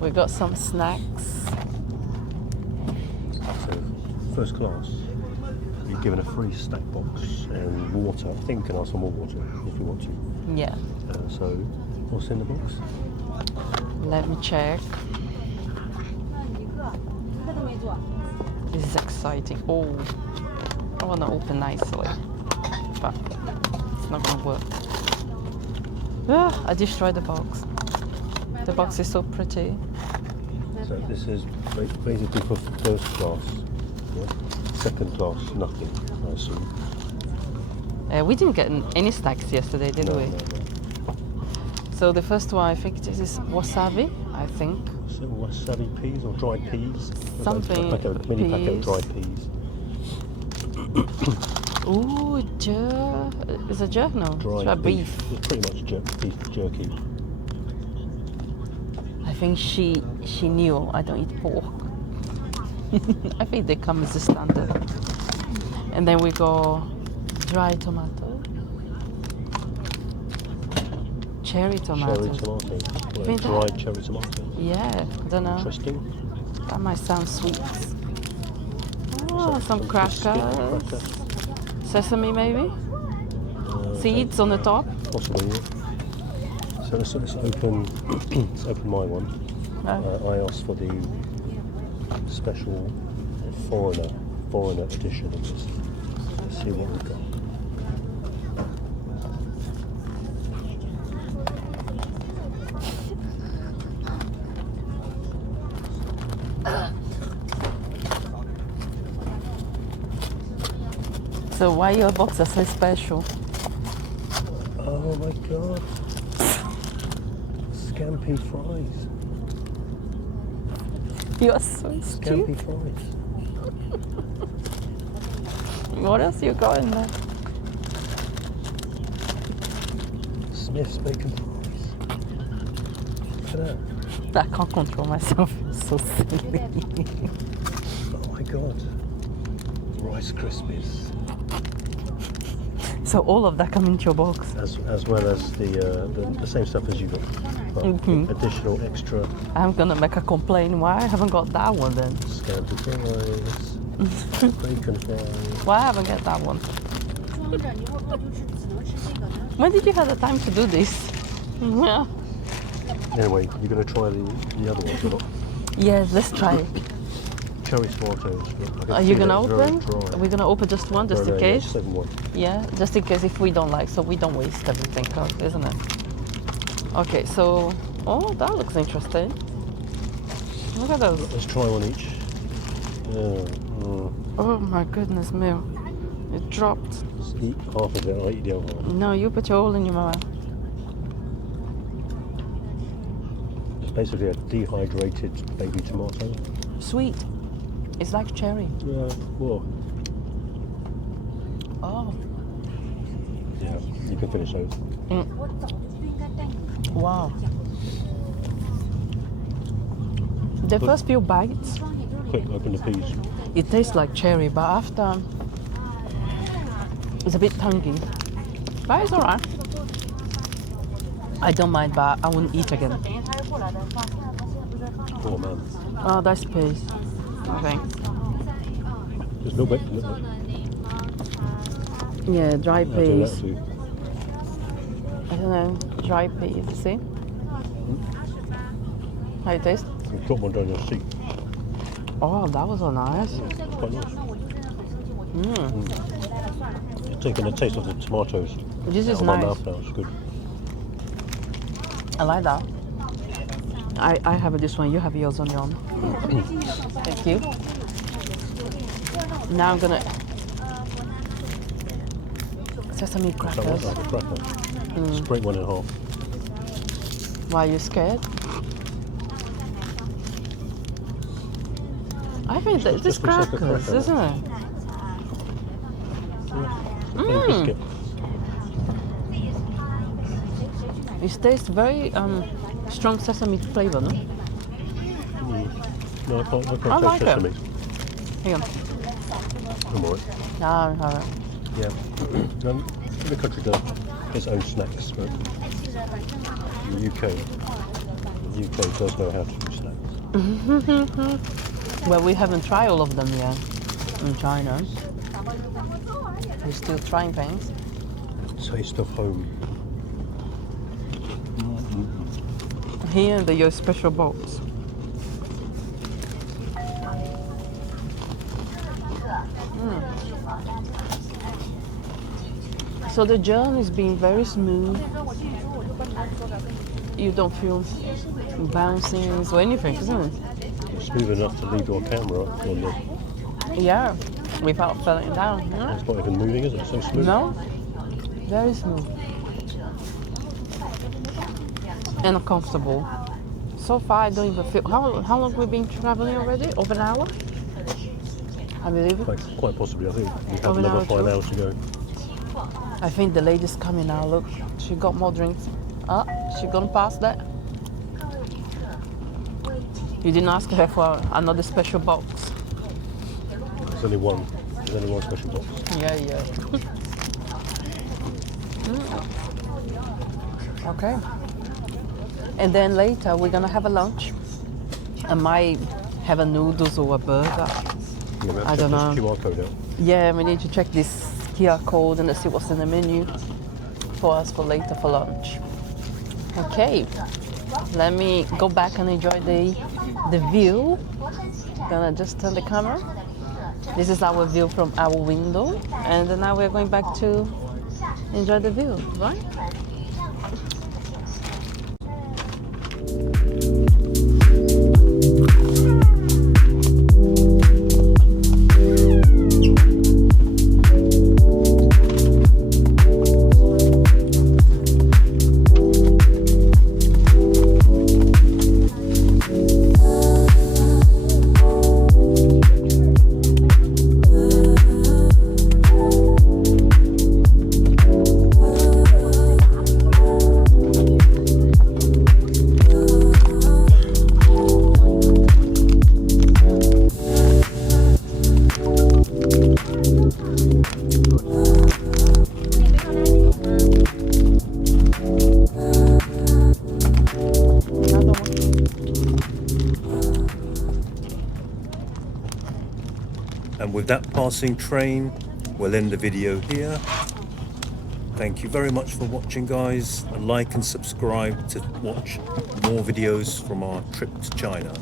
We got some snacks. So, first class, you're given a free snack box and water. I think you can ask for more water if you want to. Yeah. So, what's in the box? Let me check. This is exciting. Oh, I want to open nicely, but it's not gonna work. Ah, I destroyed the box. The box is so pretty. So this is basically for first class. Yeah? Second class, nothing, I assume. We didn't get any snacks yesterday, did we? No. So the first one, I think this is wasabi, I think. So wasabi peas or dried peas? Something. Like a mini packet of dried peas. Ooh, is it jerk? No, Dried beef. It's pretty much beef jerky. I think she knew I don't eat pork. I think they come as a standard. And then we go dry tomato. Cherry tomato. Cherry tomato. Well, dried cherry tomato. Yeah, I don't know. Interesting. That might sound sweet. Oh, some crackers. Sesame maybe? Seeds on the top? Possibly, yeah. So let's open, let's open my one. Oh. I asked for the special foreigner edition of this. Let's see what we've got. So why your box are so special? Oh my god. Scampi fries. You are so Scampi stupid. fries. What else you got in there? Smith's bacon fries. Look at that. I can't control myself. It's so silly. Oh my god. Rice Krispies. So all of that come into your box. As well as the same stuff as you got. But additional extra. I'm gonna make a complaint. Why I haven't got that one then? Scampi fries. Bacon fries. Why I haven't got that one? When did you have the time to do this? Yeah. Anyway, you're going to try the other ones or not? Yeah, let's try it. Cherry tomatoes. Are you gonna open? Are we gonna open just one, just in case? Yeah, second one. Yeah, just in case if we don't like, so we don't waste everything, isn't it? Okay, so that looks interesting. Look at those. Let's try one each. Oh my goodness me, it dropped. Let's eat half of it. I'll eat the other one. No, you put your all in your mouth. It's basically a dehydrated baby tomato. Sweet. It's like cherry. Well. Oh. Yeah, you can finish those. Wow. The first few bites, Quick, open the peas. it tastes like cherry, but after, it's a bit tangy. But it's alright. I don't mind, but I wouldn't eat again. Oh man. Oh, that's peas. Okay. There's no bit. Yeah, dry I'll do that peas. too. I don't know, dry peas, see? How it tastes? You've got one down your seat. Oh, that was so nice. It's quite nice. You're taking a taste of the tomatoes. This is out of my nice. mouth now. It's good. I like that. I have this one, you have yours on your own. Thank you. Now I'm gonna... Sesame That crackers. was like a cracker. Just break one in half. Why, are you scared? I think that this Just looks like a crackers, cracker. isn't it? Yeah. Biscuit. It tastes very strong sesame flavor, no? No, I can't I taste like it. sesame. Hang on. I'm alright. No, I have it. Yeah. Every country does its own snacks, but in the UK, UK does know how to do snacks. Well, we haven't tried all of them yet in China. We're still trying things. Taste of home. Here, they use special box. So the journey is being very smooth. You don't feel bouncing or anything, isn't it? It's smooth enough to leave your camera on the. Yeah, without falling down. Yeah. It's not even moving, is it? So smooth. No, very smooth and comfortable. So far, I don't even feel. How long we've been traveling already? Over an hour, I believe. Quite possibly. I think we have Over an another hour 5 too. hours to go. I think the lady's coming now. Look, she got more drinks. She gonna pass that. You didn't ask her for another special box. There's only one. There's only one special box. Yeah. Okay. And then later we're gonna have a lunch. I might have a noodles or a burger. Yeah, I don't know. QR code out. Yeah, we need to check this QR code and see what's in the menu for us for later for lunch. Okay, let me go back and enjoy the view. Gonna just turn the camera. This is our view from our window, and now we're going back to enjoy the view, right? And with that passing train, we'll end the video here. Thank you very much for watching, guys. Like and subscribe to watch more videos from our trip to China.